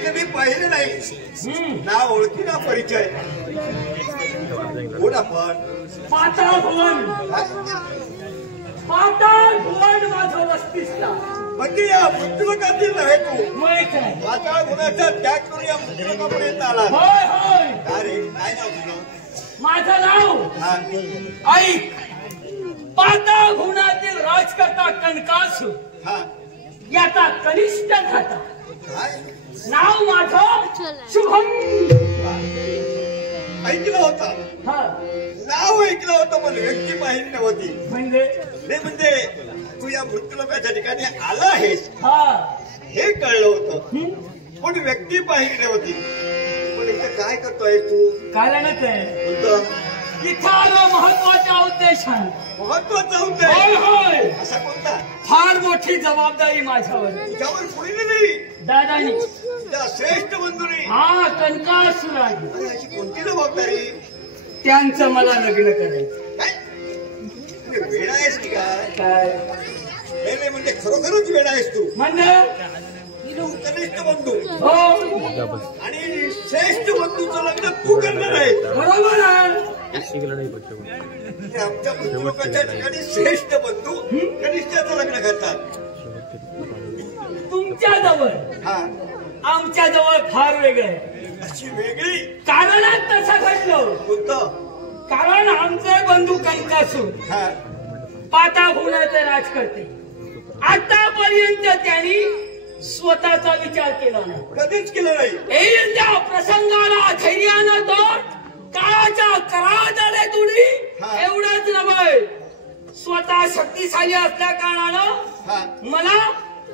कधी पाहिले नाही ना ओळखी ना परिचय कोण आपण पाताळ भुवन माझं वस्तीसला म्हणजे या मृत्यूलोकातील नव्हे तू माहित नाही पाताळ गुणाचा त्याग करून या मृत्यूलोकापर्यंत आला होय होय अरे काय नाव तुझं माझं नाव ऐक पाताळ भुवनातील राजकर्ता कनकास याचा कनिष्ठ खाता नाव माझं शुभम ऐकलं होतं नाव ऐकलं होतं पण व्यक्ती पाहिली नव्हती म्हणजे तू या मृत्यूलोकाच्या ठिकाणी आला आहेस हे कळलं होतं पण व्यक्ती पाहिली नव्हती पण इथं काय करतोय तू कारणच आहे कोणतं इथं आलो महत्वाच्या उद्देशाने महत्वाचा उद्देश असा कोणता फार मोठी जबाबदारी माझ्यावर तुझ्यावर कुणी दिली दादानी त्या श्रेष्ठ बंधूंनी हा कनकासुराजी अशी कोणती जबाबदारी त्यांचं मला लग्न करायचं काय वेळ आहेस की काय नाही म्हणजे खरोखरच वेळ आहेस तू म्हणजे कनिष्ठ बंधू हो आणि श्रेष्ठ बंधूचं लग्न तू करणार आहे बरोबर आहे आमच्या मृत्यूलोकाच्या ठिकाणी श्रेष्ठ बंधू कनिष्ठाचं लग्न करतात तुमच्या जवळ आमच्या जवळ फार वेगळे अशी वेगळी कारणात तसं घडलं कोणतं कारण आमचे बंधू कनकासूर पाताळ भुवनाचे राजकर्ते आतापर्यंत त्यांनी स्वतःचा विचार केला नाही कधीच केला नाही येईल त्या प्रसंगाला धैर्यानं तोड काळाच्या करात आले तुम्ही एवढंच नव्हे स्वतः शक्तिशाली असल्या कारणानं मला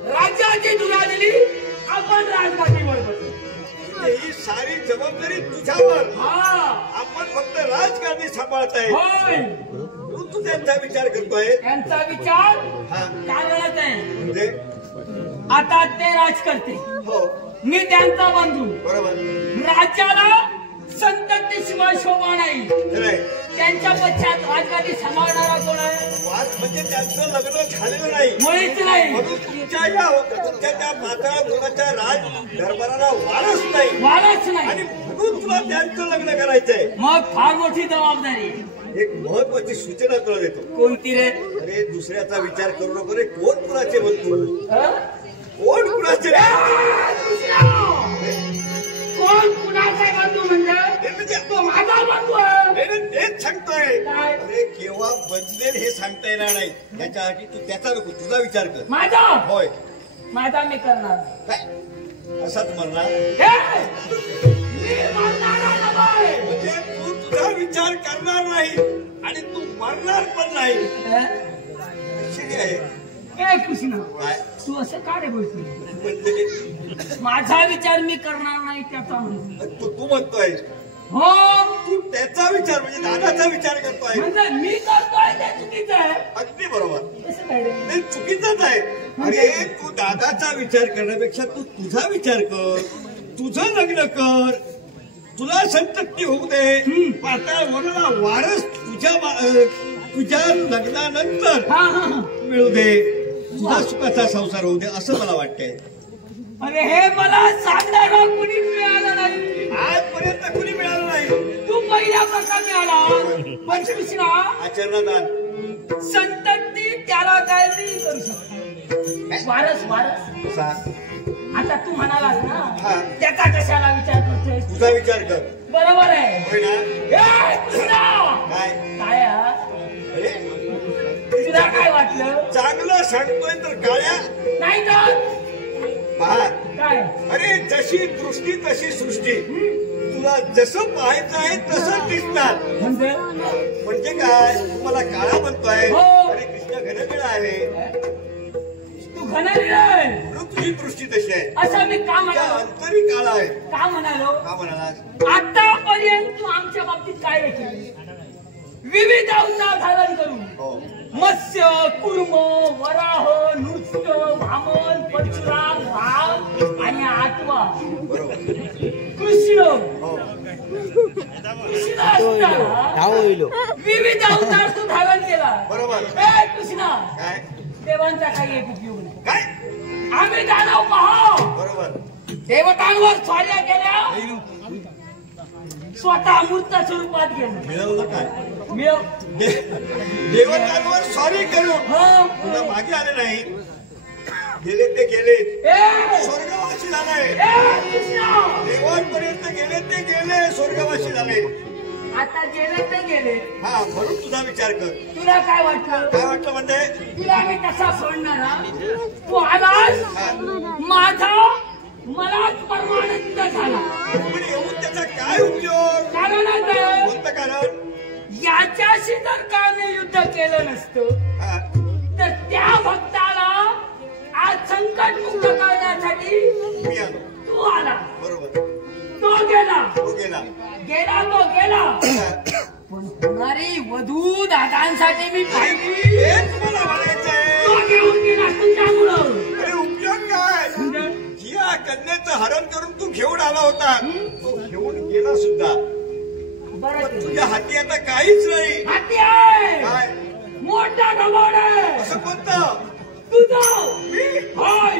राज्याची दुरा दिली आपण राजगादीवर बसलो ही सारी जबाबदारी तुझ्यावर आपण फक्त राजगादी सांभाळताय तू त्यांचा विचार करतोय त्यांचा विचार कारणच आहे म्हणजे आता ते राजकर्ते मी त्यांचा बंधू बरोबर राज्याला संततीशिवाय शोभा नाही त्यांच्या पश्चात राजगादी सांभाळणारा कोण आहे म्हणजे त्यांचं लग्न झालेलं नाही मुळीच नाही म्हणून तुमच्या त्या पाताळ भुवनाच्या राज दरबाराला वारस नाही आणि म्हणून तुला त्यांचं लग्न करायचंय मग फार मोठी जबाबदारी एक महत्वाची सूचना तुला देतो कोणती रे अरे दुसऱ्याचा विचार करू नको रे कोण कुणाचे बंधू कोण कुणाचे कोण कुणाचे बंधू म्हणजे तो माझा बंधू आहे तेच सांगतोय अरे केव्हा बदलेल हे सांगता येणार नाही त्याच्यासाठी तू त्याचा नको तुझा विचार कर माझा होय माझा मी करणार काय असाच म्हणणार म्हणजे तू तुझा विचार करणार नाही आणि तू मरणार पण नाही आश्चर्य आहे कृष्ण तू असं का रे बोलतो माझा विचार मी करणार नाही त्याचा तू म्हणतोय हो तू त्याचा विचार म्हणजे दादाचा विचार करतोय म्हणजे मी करतोय ते चुकीचं आहे अगदी बरोबर ते चुकीचंच आहे अरे तू दादाचा विचार करण्यापेक्षा तू तुझा विचार कर तुझं लग्न कर तुला संतती होऊ दे पाताळ भुवनाला वारस तुझ्या लग्नानंतर मिळू दे तुझा सुखाचा संसार होऊ दे असं मला वाटतंय अरे हे मला सांगणारा कुणी मिळालं नाही आजपर्यंत कुणी मिळालं नाही तू पहिल्या प्रकार मिळाला पण कृष्णा आचरणादान संतती त्याला काय नाही करू शकतो वारस आता तू म्हणालास ना त्याचा कशाला विचार करतोय तुझा विचार कर बरोबर आहे होय ना काय काय तुला काय वाटलं चांगलं सांगतोय तर काळ्या नाही तर काय अरे जशी दृष्टी तशी सृष्टी तुला जसं पाहायचं आहे तसं दिसणार म्हणजे काय तुम्हाला काळा म्हणतोय अरे कृष्ण घननिळा आहे तू घननिळा आहे म्हणून तुझी दृष्टी तशी आहे असं मी का म्हणालो अंतरी काळा आहे का म्हणालो का म्हणाला आतापर्यंत तू आमच्या बाबतीत काय केली विविध अवतार धारण करून मत्स्य कुर्म वराह नृत्य वामन परशुराम वाघ आणि आठवा कृष्ण विविध अवतार तू धारण केला बरोबर कृष्णा काय देवांचा काही एक उपयोग नाही काय आम्ही दानव पाहो बरोबर देवतांवर स्वाऱ्या केल्या, स्वतः मूर्त स्वरूपात गेलो. मिळवलं काय? देवतांवर स्वारी करून तुला मागे आले नाही. गेले ते गेले, स्वर्गवासी झाले. देवांपर्यंत गेले ते गेले, स्वर्गवासी झाले. आता गेले ते गेले. हा, म्हणून तुझा विचार कर. तुला काय वाटलं? काय वाटलं म्हणजे? तुला मी कसा सोडणार? तू आलास, माझा मलाच परमानंद झाला. पण येऊन त्याचा काय उपयोग? कारण कोणतं कारण? याच्याशी जर का मी युद्ध केलं नसतं तर त्या भक्ताला आज संकट मुक्त करण्यासाठी मी आलो. तू आला. बरोबर. तो गेला. तो गेला. गेला तो गेला. पण होणारी वधू दादांसाठी मी पाहिली. हेच मला म्हणायचंय. तो घेऊन गेला तुझ्यामुळं. अरे उपयोग काय? या कन्याचं हरण करून तू घेऊन आला होता. तो घेऊन गेला सुद्धा. बरं, तुझ्या हाती आता काहीच नाही. हाती आहे. काय? मोठा घमोड आहे. असं कोणतं? तुझं. मी? होय,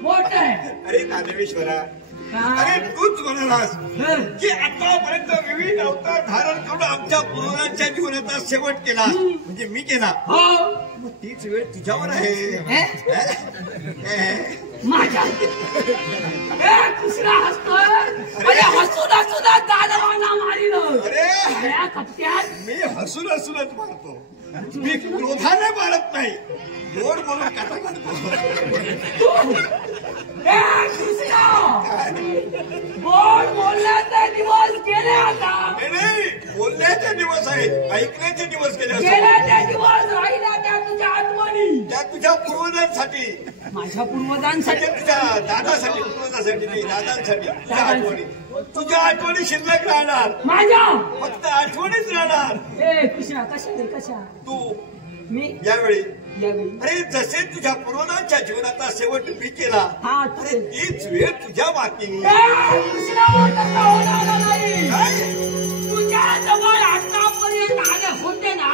मोठं आहे. अरे दानवेश्वरा, अरे तूच म्हणालास की आतापर्यंत विविध अवतार धारण करून आमच्या पूर्वजांच्या जीवनाचा शेवट केला. म्हणजे मी केला. हो, मग तीच वेळ तुझ्यावर आहे. माझ्या कृष्णा हसतोय. अरे हसून हसून दानवांना मारिलं. अरे कप्प्यात मी हसून हसूनच मारतो. मी क्रोधाने मारत नाही. गोड बोलून कथा काढतो. कृष्णा, गोड बोलण्याचे दिवस गेले आता. नाही, बोलण्याचे दिवस आहेत, ऐकण्याचे दिवस गेले. गेल्याचे दिवस राहिला त्या तुझ्या आठवणी. त्या तुझ्या पूर्वजांसाठी. माझ्या पूर्वजांसाठी. तुझ्या दादासाठी. पूर्वजांसाठी नाही, दादांसाठी. तुझ्या आठवणी. तुझ्या आठवणी शिल्लक राहणार. माझ्या फक्त आठवणीच राहणार. कृष्णा, कशा रे कशा? तू मी यावेळी अरे जसे तुझ्या पूर्वजांच्या जीवनाचा शेवट मी केला, अरे तीच वेळ तुझ्या बाकी. तुझ्या जवळ आतापर्यंत आले होते ना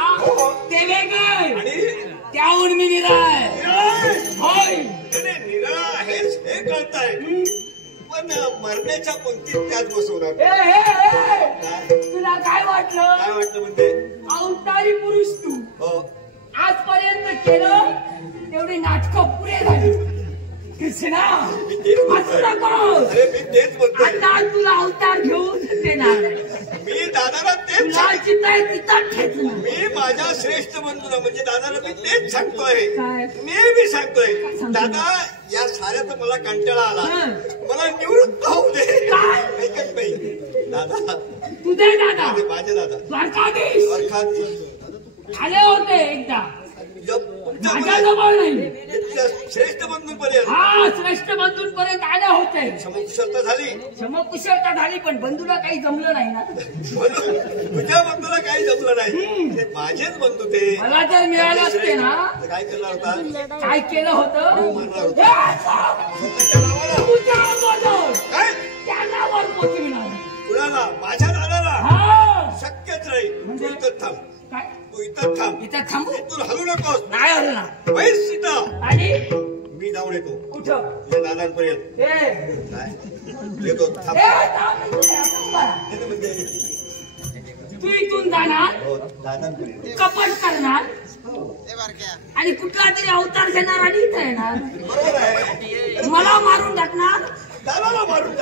ते वेगळे. आणि त्याहून मी निराळ. होय, निराळा आहेस हे कळतंय. पण मरण्याच्या पंक्तीत त्याच बसवणार. तुला काय वाटलं? काय वाटलं म्हणजे? अवतारी पुरुष तू. आजपर्यंत केलं तेवढी नाटकं पुरे झाली. कृष्णा, हसू नकोस. अरे मी तेच बोलतोय. आता तुला अवतार घेऊन देणार. मी दादाला तेच मी माझ्या श्रेष्ठ बंधूला म्हणजे दादाला मी तेच सांगतोय. नेहमी सांगतोय, दादा या साऱ्याचा मला कंटाळा आला. मला निवृत्त होऊ दे. ऐकत नाही दादा. तुझे दादा, माझे दादा द्वारकाधीश आले होते एकदा. माझ्याजवळ नाही, श्रेष्ठ बंधूंपर्यंत. हा, श्रेष्ठ बंधूंपर्यंत आले होते. क्षमकुशलता झाली. क्षमकुशलता झाली, पण बंधूला काही जमलं नाही ना. तुझ्या बंधूला काही जमलं नाही. माझेच बंधू ते. मला जर मिळालं असते ना काय केलं होता? काय केलं होतं? तुझ्या अगोदर त्या नावावर पोती मिळाली. कुणाला? माझ्या दादाला? हा, शक्यच नाही. तू इथं थांब. काय? तू इथं थांब. इथं थांबू? तू हलू नकोस. नाही हलणार. बैस इथं. आणि मी जाऊन येतो कुठं? तुझ्या दादांपर्यंत. येतो. थांब. तू इथून जाणार, दादांपर्यंत कपट करणार आणि कुठला तरी अवतार घेणार आणि इथं येणार. बरोबर आहे. मला मारून टाकणार. दादाला मारून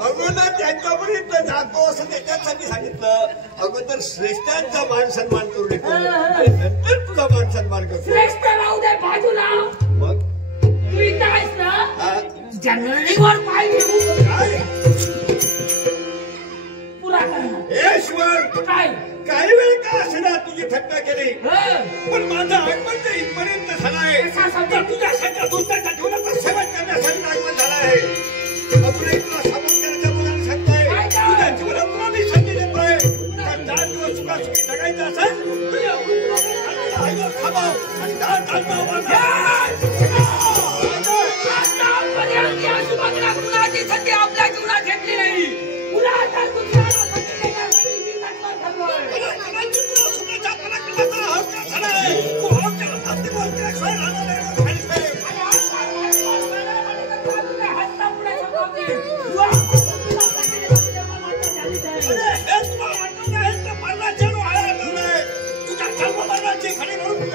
अगोदर त्यांच्यापर्यंत जातो असं त्याच्यासाठी सांगितलं. अगोदर श्रेष्ठांचा मान सन्मान करून येतो, नंतर तुझा मान सन्मान करतो. श्रेष्ठ राहू दे बाजूला. मग तू इथं आहेस ना, जंगलीवर पाय घेऊन पुरा करणार. हे ईश्वर, काय काही वेळ का असेना तुझी थट्टा केली, पण माझा आगमन तर इथपर्यंत झाला आहे. तुझ्यासाठी दुसऱ्याच्या जीवनाचा शेवट करण्यासाठी आगमन झाला आहे. अजून एक तुला सामोपचाराच्या मुलाने सांगताय, तुझ्या जीवनात तुला मी संधी देतोय. 4 दिवस सुखासुखी जगायचं असेल तुझ्या आईवर थांबव आणि 10 कुणाची संधी आपल्या जीवनात घेतली नाही. कुणाचा मरणाचे तुझ्या जन्म मरणाचे खडे म्हणून मी